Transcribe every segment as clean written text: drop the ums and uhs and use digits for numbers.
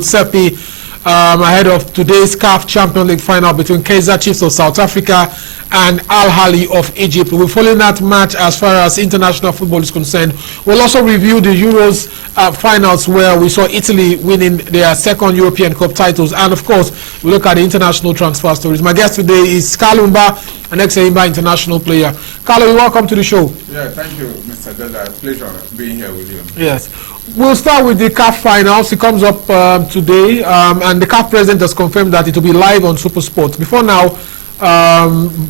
Seppi ahead of today's CAF Champions League final between Kaizer Chiefs of South Africa and Al Ahly of Egypt. We'll be following that match as far as international football is concerned. We'll also review the Euros finals where we saw Italy winning their second European Cup titles, and of course we'll look at the international transfer stories. My guest today is Kalumba, an ex-Eimba international player. Carlo, welcome to the show. Yeah, thank you, Mr. Dada. Pleasure being here with you. Yes. We'll start with the CAF finals. It comes up today, and the CAF president has confirmed that it will be live on Super Sports. Before now,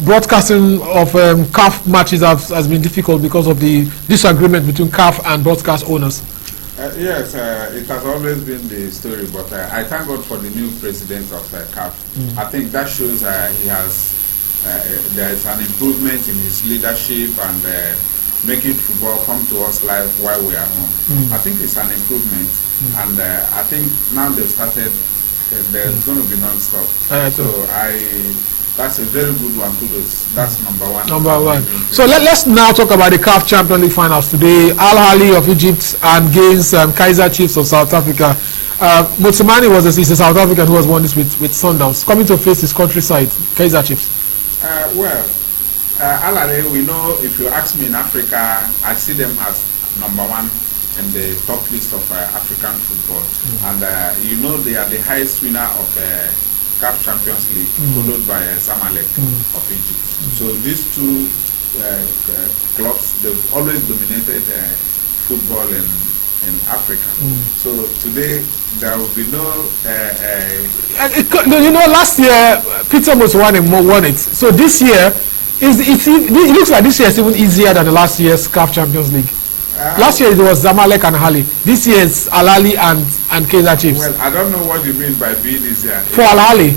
broadcasting of CAF matches has been difficult because of the disagreement between CAF and broadcast owners. Yes, it has always been the story, but I thank God for the new president of CAF. I think that shows he has there is an improvement in his leadership and making football come to us live while we are home. I think it's an improvement, and I think now they've started, there's going to be non-stop. So that's a very good one, kudos. That's number one. Number one. So let's now talk about the CAF Champions League finals today. Al Ahly of Egypt and against Kaizer Chiefs of South Africa. Motsimani is a South African who has won this with Sundowns, coming to face his countryside, Kaizer Chiefs. Al Ahly, we know, if you ask me in Africa, I see them as number one in the top list of African football. And you know, they are the highest winner of CAF Champions League, followed by Zamalek of Egypt. So these two clubs, they've always dominated football in Africa. So today there will be no. You know, last year Peter Mos won it. So this year, it looks like this year is even easier than the last year's CAF Champions League. Last year it was Zamalek and Ahly. This year it's Al Ahly and Kaizer Chiefs. Well, I don't know what you mean by being easier. For Al Ahly?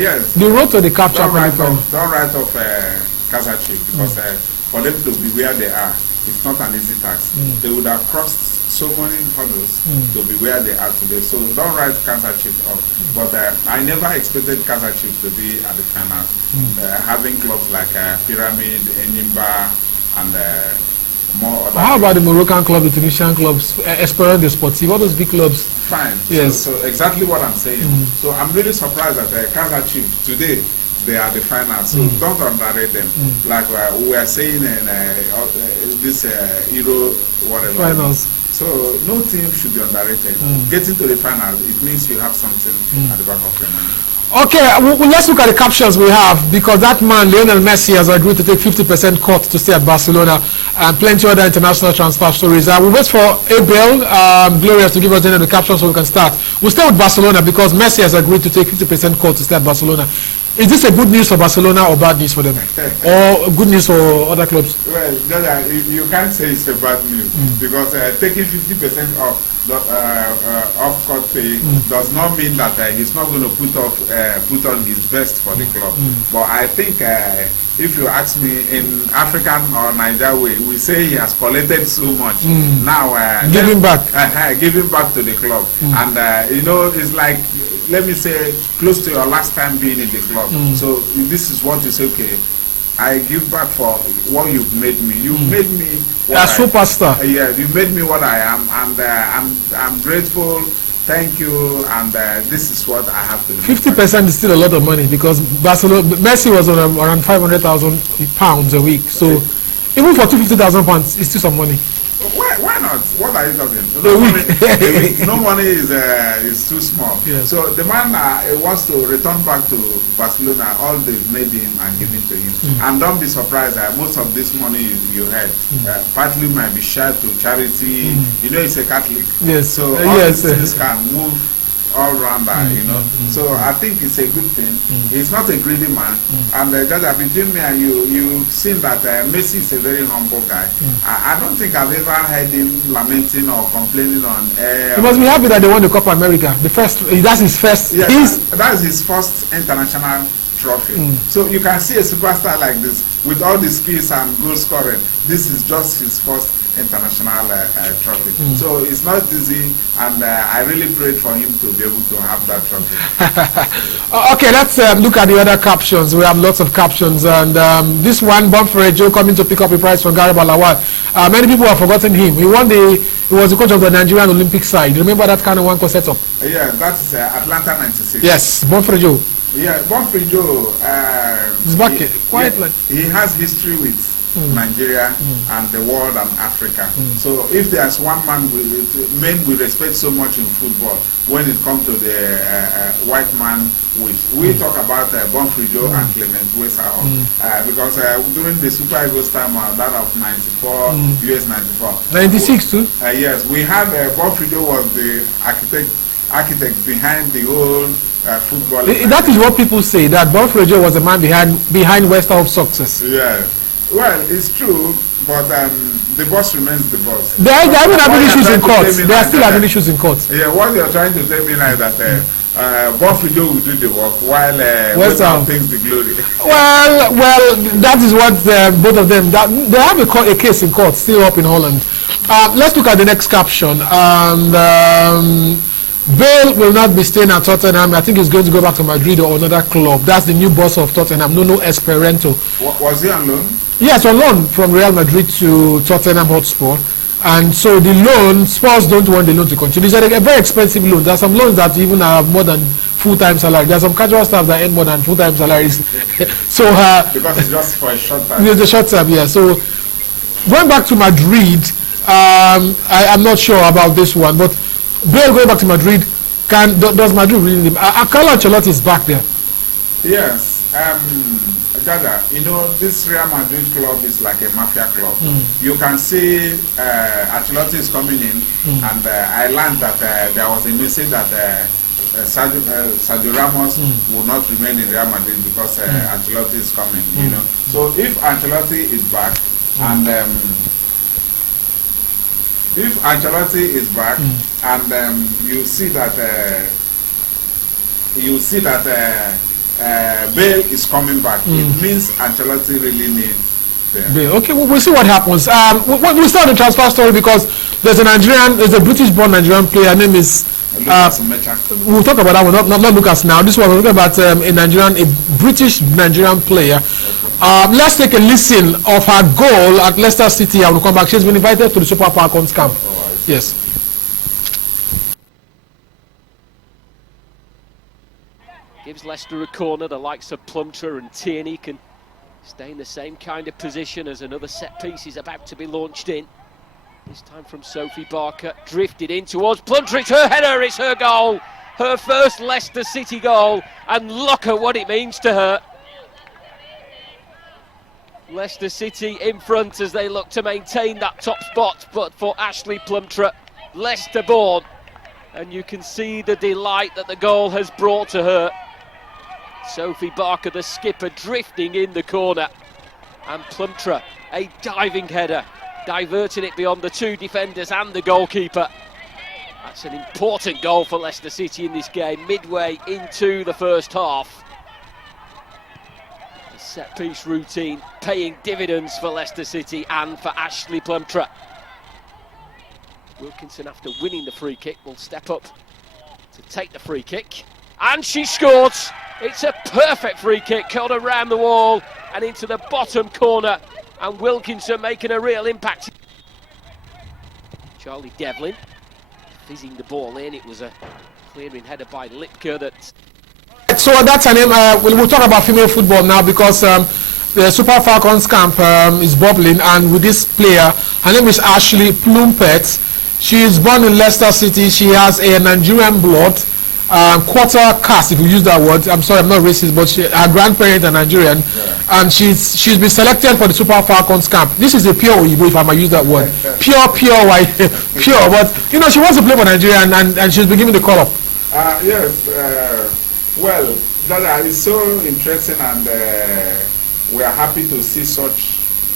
Yes. The road to the CAF Champions League. Don't write off Kaizer Chiefs, because for them to be where they are, it's not an easy task. They would have crossed so many hurdles to be where they are today. So don't write Kaizer Chiefs off. But I never expected Kaizer Chiefs to be at the final. Having clubs like Pyramid, Enyimba, and more other. How about the Moroccan club, the Tunisian clubs, Esperance Sportive, all those big clubs? Fine. Yes. So exactly what I'm saying. So I'm really surprised that Kaizer Chiefs today, they are the finals. So don't underrate them. Like we are saying in this Euro whatever. Finals. So no team should be underrated. Getting to the final, it means you have something at the back of your mind. Okay, let's look at the captions we have, because that man, Lionel Messi, has agreed to take 50% cut to stay at Barcelona, and plenty other international transfer stories. We'll wait for Abel Glorious to give us the captions so we can start. We'll stay with Barcelona because Messi has agreed to take 50% cut to stay at Barcelona. Is this a good news for Barcelona or bad news for them? Or good news for other clubs? Well, you can't say it's a bad news because taking 50% off cut pay does not mean that he's not going to put on his best for the club. But I think if you ask me, in African or Nigeria way, we say he has collected so much. Now giving back. Giving back to the club. And you know, it's like, let me say, close to your last time being in the club. So this is what you say, okay, I give back for what you've made me. You've made me a superstar. Yeah, you made me what I am, and I'm grateful. Thank you, and this is what I have to do. 50% is still a lot of money, because Messi was on around £500,000 a week. So even for £250,000, it's still some money. Why not? What are you talking? No money is too small. Yes. So the man wants to return back to Barcelona, all they've made him and given to him. And don't be surprised that most of this money you had partly might be shared to charity. You know, he's a Catholic. Yes. So all these things can move all around that, you know. So I think it's a good thing. He's not a greedy man. And just between me and you've seen that Messi is a very humble guy. I don't think I've ever heard him lamenting or complaining on air. He must be happy that they won the Copa America. That's his first. Yeah, that's his first international trophy. So you can see a superstar like this with all the skills and goal scoring. This is just his first international trophy. So it's not easy, and I really prayed for him to be able to have that trophy. Okay, let's look at the other captions. We have lots of captions, and this one, Bonferejo coming to pick up a prize from Garib Alawal. Many people have forgotten him. He was the coach of the Nigerian Olympic side. Remember that kind of one set up? Yeah, that's Atlanta 96. Yes, Bonferejo. Yeah, Bonferejo. He's back quietly. He has history with Nigeria and the world and Africa. So if there's one man we respect so much in football, when it comes to the white man, which we talk about Bonferejo and Clement Wesaho, because during the Super Eagles time, that of 94, US 94. 96 too? Yes, we had Bonferejo was the architect behind the whole football. That is what people say, that Bonferejo was the man behind Westerhope's success. Yeah. Well, it's true, but the boss remains the boss. They are even having issues in court. They are still having issues in court. Yeah, what you're trying to tell me now is that Bonferejo will do the work while West Ham takes the glory. Well, that is what both of them. They have a case in court still up in Holland. Let's look at the next caption. Bale will not be staying at Tottenham. I think he's going to go back to Madrid or another club. That's the new boss of Tottenham, Nuno Esperanto. Was he on loan? Yes, on loan from Real Madrid to Tottenham Hotspur. And so the loan, Spurs don't want the loan to continue. It's a very expensive loan. There are some loans that even have more than full-time salary. There are some casual staff that earn more than full-time salaries. So because it's just for a short time. It's a short time, yeah. So going back to Madrid, I'm not sure about this one, but Bale going back to Madrid, does Madrid really need him? Carlo Ancelotti is back there. Yes. Dada, this Real Madrid club is like a mafia club. You can see Ancelotti is coming in, and I learned that there was a message that Sergio Ramos will not remain in Real Madrid because Ancelotti is coming. So if Ancelotti is back, and if Ancelotti is back, and you see that Bale is coming back, it means Ancelotti really needs Bale. Okay, we'll see what happens. We'll start the transfer story because there's a British-born Nigerian player. Her name is Lukas Nmecha. We'll talk about that one, not Lucas now. This one we're talking about a British Nigerian player. Let's take a listen of her goal at Leicester City. I will come back. She's been invited to the Super Falcons camp. Yes. Gives Leicester a corner. The likes of Plumptre and Tierney can stay in the same kind of position as another set piece is about to be launched in. This time from Sophie Barker, drifted in towards Plumptre. It's her header, it's her goal. Her first Leicester City goal, and look at what it means to her. Leicester City in front as they look to maintain that top spot, but for Ashleigh Plumptre, Leicester born, and you can see the delight that the goal has brought to her. Sophie Barker, the skipper, drifting in the corner, and Plumptre, a diving header, diverting it beyond the two defenders and the goalkeeper. That's an important goal for Leicester City in this game, midway into the first half. The set-piece routine paying dividends for Leicester City and for Ashleigh Plumptre. Wilkinson, after winning the free kick, will step up to take the free kick, and she scores. It's a perfect free kick, cut around the wall and into the bottom corner, and Wilkinson making a real impact. Charlie Devlin fizzing the ball in. It was a clearing header by Lipka. So that's her name. We'll talk about female football now because the Super Falcons camp is bubbling, and with this player, her name is Ashleigh Plumptre. She is born in Leicester City. She has a Nigerian blood, quarter caste, if you use that word. I'm sorry, I'm not racist, but her grandparents are Nigerian, and she's been selected for the Super Falcons camp. This is a pure Oyibo, if I might use that word. Pure white, pure. But she wants to play for Nigeria, and she's been given the call up. Yes. Well, that is so interesting, and we are happy to see such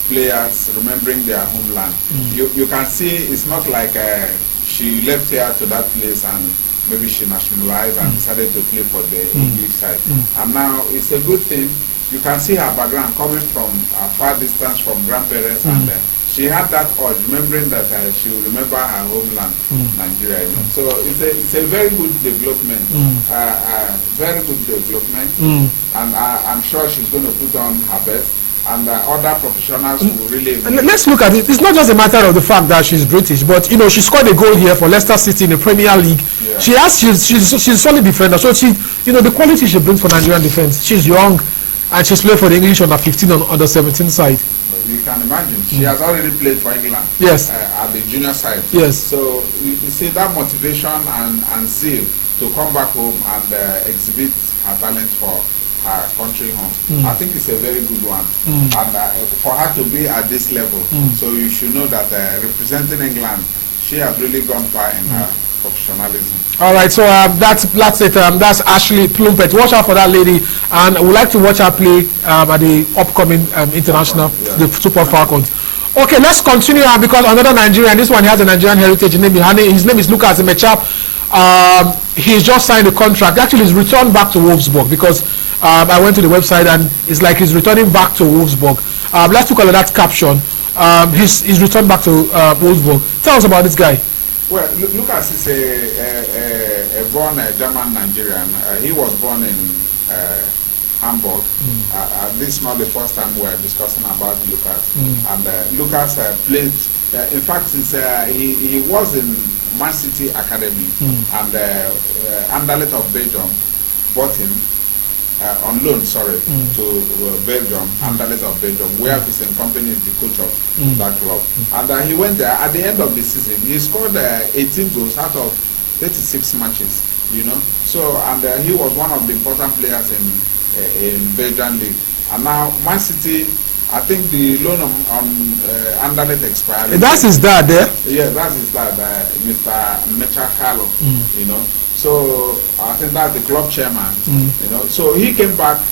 players remembering their homeland. You can see it's not like she left here to that place and maybe she nationalized and decided to play for the English side. And now it's a good thing. You can see her background coming from a far distance from grandparents, and she had that urge, remembering that she will remember her homeland, Nigeria. You know? So it's a very good development, very good development, and I'm sure she's going to put on her best. And other professionals will really. Let's look at it. It's not just a matter of the fact that she's British, but you know she scored a goal here for Leicester City in the Premier League. Yeah. She's a solid defender. So the quality she brings for Nigerian defense. She's young, and she's played for the English under 15 and under 17 side. You can imagine she has already played for England. Yes. At the junior side. Yes. So you see that motivation and zeal to come back home and exhibit her talent for her country home. I think it's a very good one, and for her to be at this level, so you should know that representing England, she has really gone far in her professionalism. All right, so that's it. That's Ashleigh Plumptre. Watch out for that lady, and we'd like to watch her play at the upcoming international, the Super Falcons. Okay, let's continue because another Nigerian. This one has a Nigerian heritage. His name is Lukas Nmecha. He's just signed a contract. Actually, he's returned back to Wolfsburg because I went to the website and it's like he's returning back to Wolfsburg. Let's look at that caption. He's returned back to Wolfsburg. Tell us about this guy. Well, Lukas is a born German Nigerian. He was born in Hamburg. This is not the first time we are discussing about Lukas. And Lukas played. In fact, since he was in Man City Academy, and Anderlecht of Belgium bought him on loan, to Belgium, Anderlecht of Belgium, where Vincent Kompany is the coach of that club. And he went there. At the end of the season, he scored 18 goals out of 36 matches. You know, so and he was one of the important players in Belgian league. And now Man City, I think the loan on Anderlecht expired. That's his dad there? Yeah, that's his dad, Mr. Nmecha. You know. So I think that's the club chairman. You know, so he came back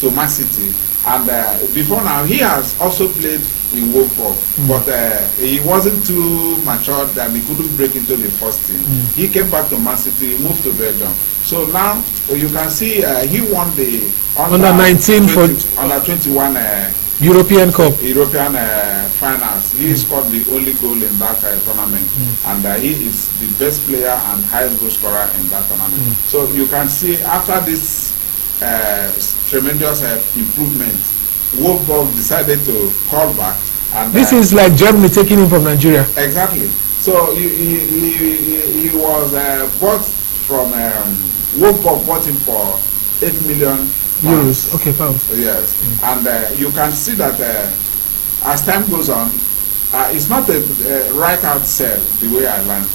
to Man City, and before now he has also played in Wolfsburg, but he wasn't too matured and he couldn't break into the first team. He came back to Man City, moved to Belgium. So now you can see he won the under 19 for under 21 European Cup. European finals. He scored the only goal in that tournament, and he is the best player and highest goal scorer in that tournament. So you can see after this tremendous improvement, Wolfsburg decided to call back. And this is like Germany taking him from Nigeria. Exactly. So he was bought from Wolfsburg bought him for 8 million euros. Okay, pounds. Yes, and you can see that as time goes on, it's not a right-out sell the way I learned.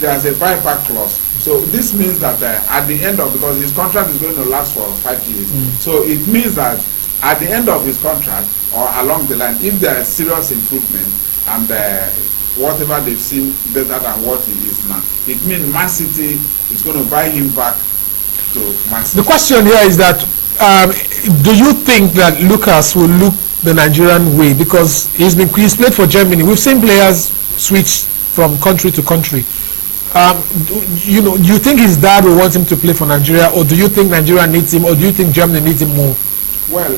There's a buyback clause. So this means that at the end of, because his contract is going to last for 5 years, so it means that at the end of his contract or along the line, if there is serious improvement and whatever they've seen better than what he is now, it means Man City is going to buy him back to Man City. The question here is that do you think that Lukas will look the Nigerian way, because he's played for Germany? We've seen players switch from country to country. Do you think his dad will want him to play for Nigeria, or do you think Nigeria needs him, or do you think Germany needs him more? Well,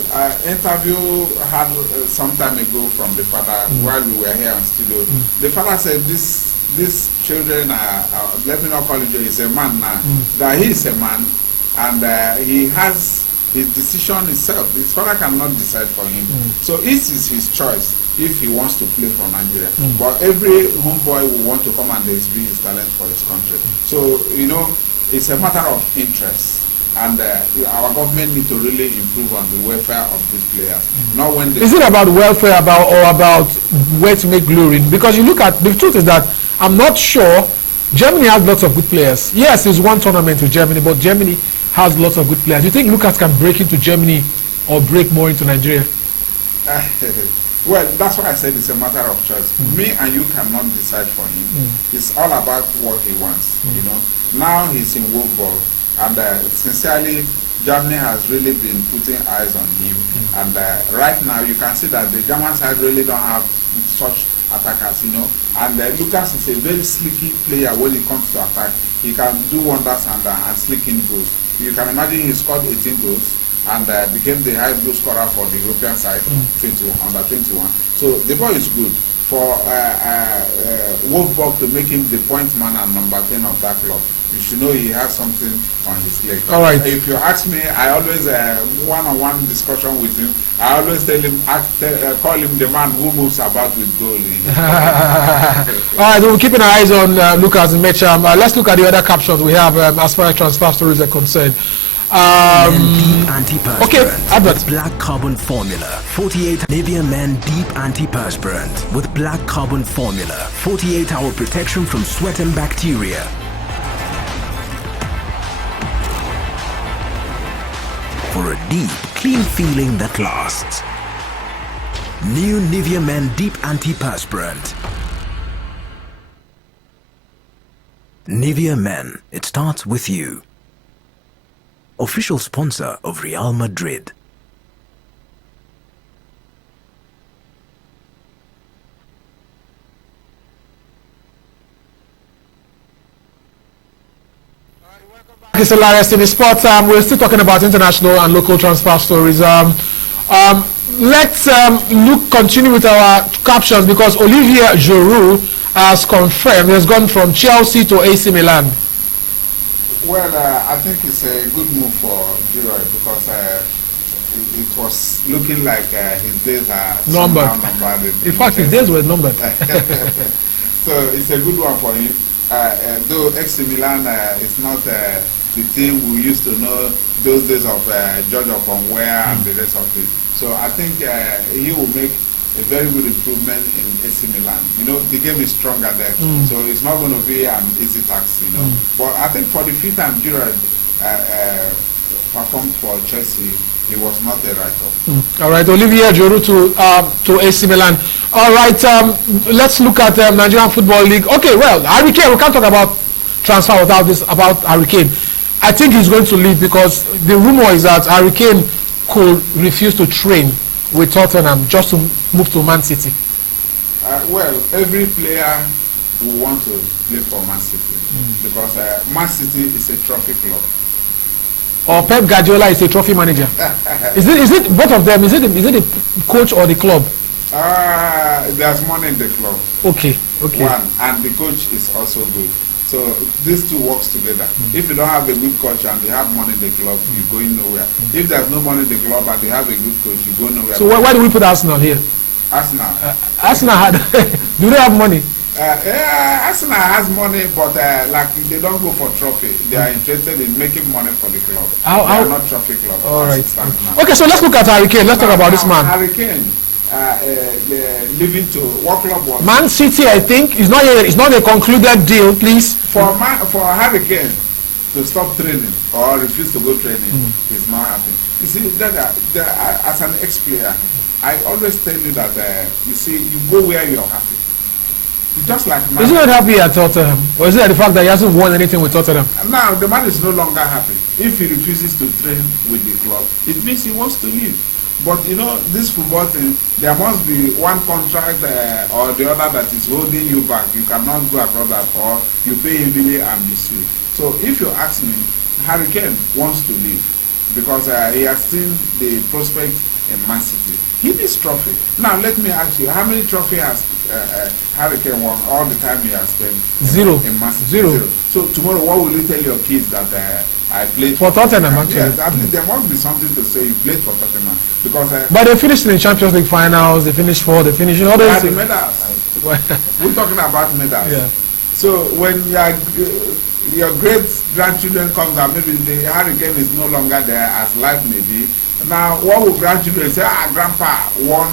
interview had some time ago from the father while we were here on studio. The father said these children are, let me not call him, he's a man now, that he is a man, and he has his decision himself. His father cannot decide for him. So it is his choice if he wants to play for Nigeria. But every homeboy will want to come and exhibit his talent for his country. So, it's a matter of interest. And our government need to really improve on the welfare of these players. Not when is it about welfare or about where to make glory? Because you look at, the truth is that I'm not sure. Germany has lots of good players. Yes, there's one tournament with Germany, but Germany has lots of good players. Do you think Lukas can break into Germany or break more into Nigeria? Well, that's why I said it's a matter of choice. Me and you cannot decide for him. It's all about what he wants. Now he's in Wolfsburg, and sincerely, Germany has really been putting eyes on him. And right now, you can see that the German side really don't have such attackers, And Lukas is a very slicky player when it comes to attack. He can do wonders and slick in goals. You can imagine he scored 18 goals and became the highest goal scorer for the European side, under 21. So the boy is good. For Wolfsburg to make him the point man and number 10 of that club, you should know he has something on his leg. All right. If you ask me, I always one-on-one discussion with him. I always tell him, call him the man who moves about with goal. All right, we'll keep an eyes on Lukas Nmecha. Let's look at the other captions we have as far as transfer stories are concerned. Okay, Albert. Black carbon formula 48 Nivea Men Deep Antiperspirant with black carbon formula 48-hour protection from sweat and bacteria. For a deep, clean feeling that lasts. New Nivea Men Deep Antiperspirant. Nivea Men, it starts with you. Official sponsor of Real Madrid. It's RSTV Sports. We're still talking about international and local transfer stories. Let's continue with our captions because Olivier Giroud has confirmed he has gone from Chelsea to AC Milan. Well, I think it's a good move for Giroud because it was looking like his days are numbered. In fact, his days were numbered. So it's a good one for him. Though AC Milan is not the team we used to know those days of George Okonwea and the rest of it. So I think he will make a very good improvement in AC Milan. You know, the game is stronger there, so it's not going to be an easy task, you know. But I think for the few times Giroud performed for Chelsea, he was not a write-off. All right, Olivier Giroud to AC Milan. All right, let's look at Nigerian Football League. Okay, well, Harry Kane, we can't talk about transfer without this, about Harry Kane. I think he's going to leave because the rumor is that Harry Kane could refuse to train with Tottenham just to move to Man City. Well, every player will want to play for Man City because Man City is a trophy club. Or Pep Guardiola is a trophy manager. Is it both of them? Is it the coach or the club? There's money in the club. Okay. One, and the coach is also good. So these two works together. If you don't have a good coach and they have money in the club, you're going nowhere. If there's no money in the club and they have a good coach, you go nowhere. So why do we put Arsenal here? Arsenal. Arsenal do they have money? Arsenal has money, but like they don't go for trophy. They are interested in making money for the club. They are not trophy club. All right. Okay, so let's look at Harry Kane. Let's talk about this man. Harry Kane, leaving to what club was? Man City, I think, is not a concluded deal. Please. For Harry Kane to stop training or refuse to go training, he's not happy. You see, as an ex-player, I always tell you that you see, you go where you're happy. It's just like man. Is he not happy at Tottenham, or is it the fact that he hasn't won anything with Tottenham? Now the man is no longer happy. If he refuses to train with the club, it means he wants to leave. But you know, this football thing, there must be one contract or the other that is holding you back. You cannot go across that, or you pay heavily and be sued. So if you ask me, Harry Kane wants to leave because he has seen the prospect in Man City. He needs trophy. Now let me ask you, how many trophies has Harry Kane won all the time he has spent? Zero. In Man City? Zero. So tomorrow, what will you tell your kids that I played for Tottenham? Actually, yes, I think there must be something to say you played for Tottenham because. But they finished in the Champions League finals. They finished fourth. They finished in all those. The medals. We're talking about medals. Yeah. So when your great grandchildren come down, maybe the Harry Kane is no longer there as life may be. Now, what will grandchildren say? Grandpa won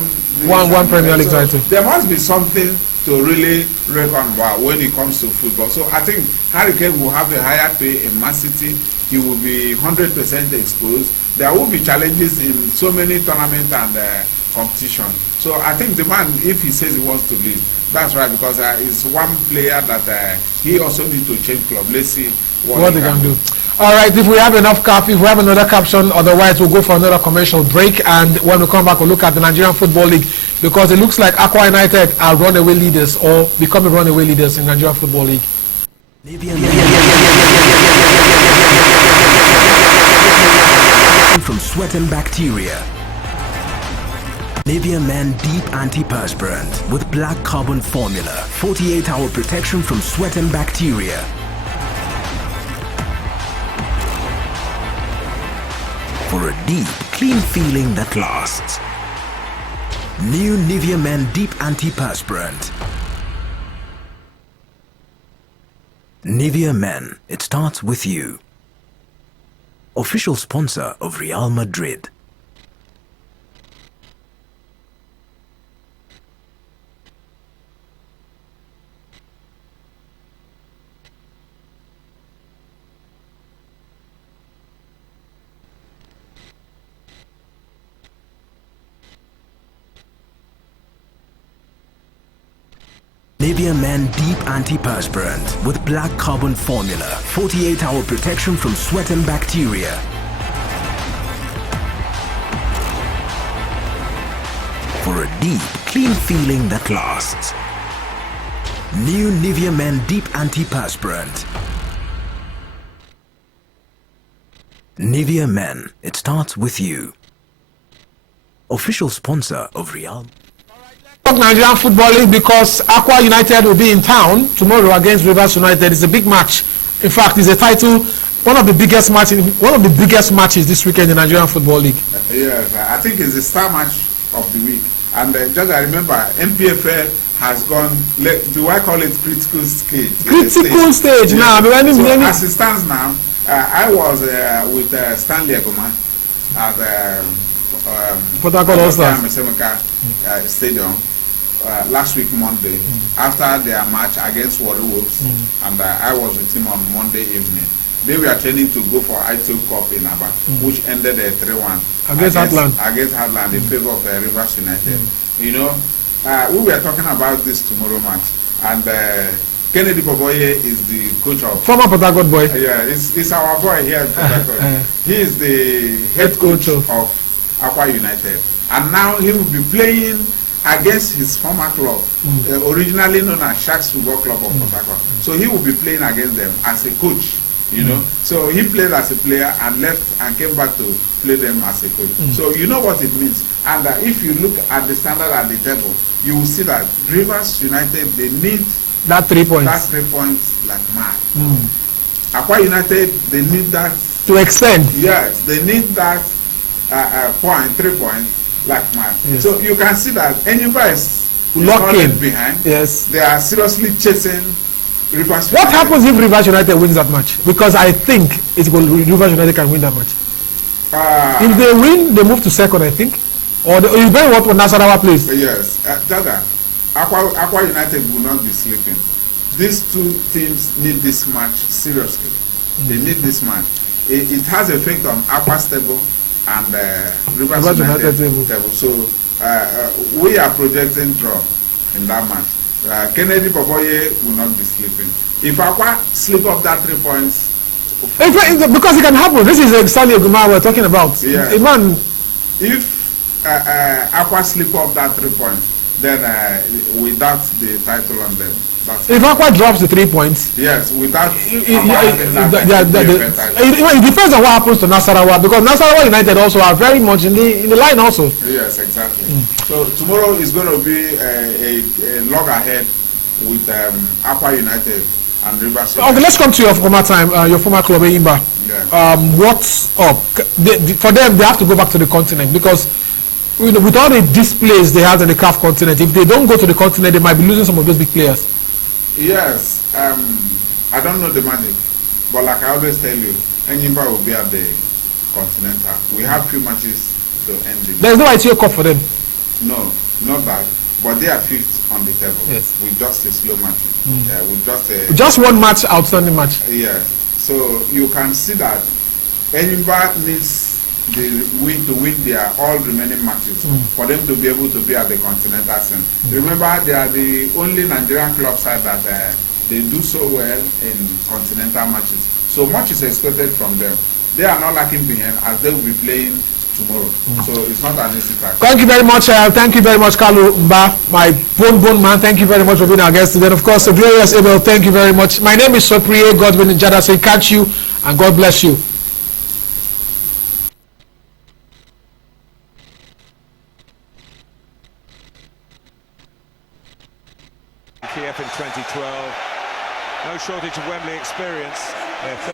one Premier League title. There must be something to really reckon about when it comes to football. So I think Harry Kane will have a higher pay in Man City. He will be 100% exposed. There will be challenges in so many tournaments and competition. So I think the man, if he says he wants to leave, that's right, because he's one player that he also needs to change club. Let's see what he can do. All right, if we have enough if we have another caption, otherwise we'll go for another commercial break, and when we come back we'll look at the Nigerian Football League, because it looks like Aqua United are runaway leaders or becoming runaway leaders in Nigerian Football League. From sweat and bacteria. Nivea Men Deep Antiperspirant with black carbon formula. 48-hour protection from sweat and bacteria. For a deep, clean feeling that lasts. New Nivea Men Deep Antiperspirant. Nivea Men, it starts with you. Official sponsor of Real Madrid. Nivea Men Deep Antiperspirant with black carbon formula. 48-hour protection from sweat and bacteria. For a deep, clean feeling that lasts. New Nivea Men Deep Antiperspirant. Nivea Men, it starts with you. Official sponsor of Real. Nigerian Football League, because Aqua United will be in town tomorrow against Rivers United. It's a big match. In fact, it's a title, one of the biggest matches this weekend in the Nigerian Football League. Yes, I think it's the star match of the week. And just I remember, MPFL has gone, do I call it critical stage? Critical stage now. So as it stands now, I was with Stanley Egoma at Port Harcourt All-Stars Stadium last week Monday after their match against Warri Wolves, and I was with him on Monday evening. They were training to go for ITO Cup in Aba, which ended 3-1 against Heartland in favor of Rivers United. You know, we were talking about this tomorrow match, and Kennedy Poboye is the coach of former Port Harcourt boy. Yeah, it's our boy here at Port Harcourt. He is the head coach of Aqua United, and now he will be playing against his former club, originally known as Sharks Football Club of Port Harcourt. So he will be playing against them as a coach, you know. So he played as a player and left and came back to play them as a coach. So you know what it means. And if you look at the standard at the table, you will see that Rivers United, they need that 3 points. That 3 points like mad. Aqua United, they need that to extend. Yes, they need that 3 points like mad. Yes. So you can see that anybody is locking behind. Yes, they are seriously chasing Rivers. What happens if Rivers United wins that match? Because I think Rivers United can win that match. If they win, they move to second, I think. Or you better what Nasarawa plays. Yes, Aqua United will not be sleeping. These two teams need this match seriously. They need this match. It has effect on Aqua's table and Rivers United table. So we are projecting draw in that match. Kennedy Poboye will not be sleeping. If Aqua slip up that 3 points, because it can happen. This is Stanley Egoma we're talking about. Yeah. If Aqua slip up that 3 points, then without the title on them. If Aqua drops the 3 points, yes, without it depends on what happens to Nasarawa, because Nasarawa United also are very much in the line also. Yes, exactly. So tomorrow is going to be a log ahead with Aqua United and Rivers. Okay, let's come to your former club, Imba. Yeah. What's up? For them, they have to go back to the continent, because with all the displays they have in the CAF continent, if they don't go to the continent, they might be losing some of those big players. Yes, I don't know the magic, but like I always tell you, Enyimba will be at the Continental. We have few matches to end it. There's no ITO Cup for them. No, not that, but they are fifth on the table. Yes. With just a slow match. With just one match, outstanding match. Yes. So you can see that Enyimba needs the win to win their all remaining matches for them to be able to be at the Continental scene. Remember, they are the only Nigerian club side that they do so well in continental matches. So much is expected from them. They are not lacking behind as they will be playing tomorrow. So it's not an easy task. Thank you very much. Thank you very much, Kalu Mba, my bone man. Thank you very much for being our guest today. And of course, the glorious Abel, thank you very much. My name is Sopriye Godwin Njada. Say catch you and God bless you. ITF in 2012. No shortage of Wembley experience. Their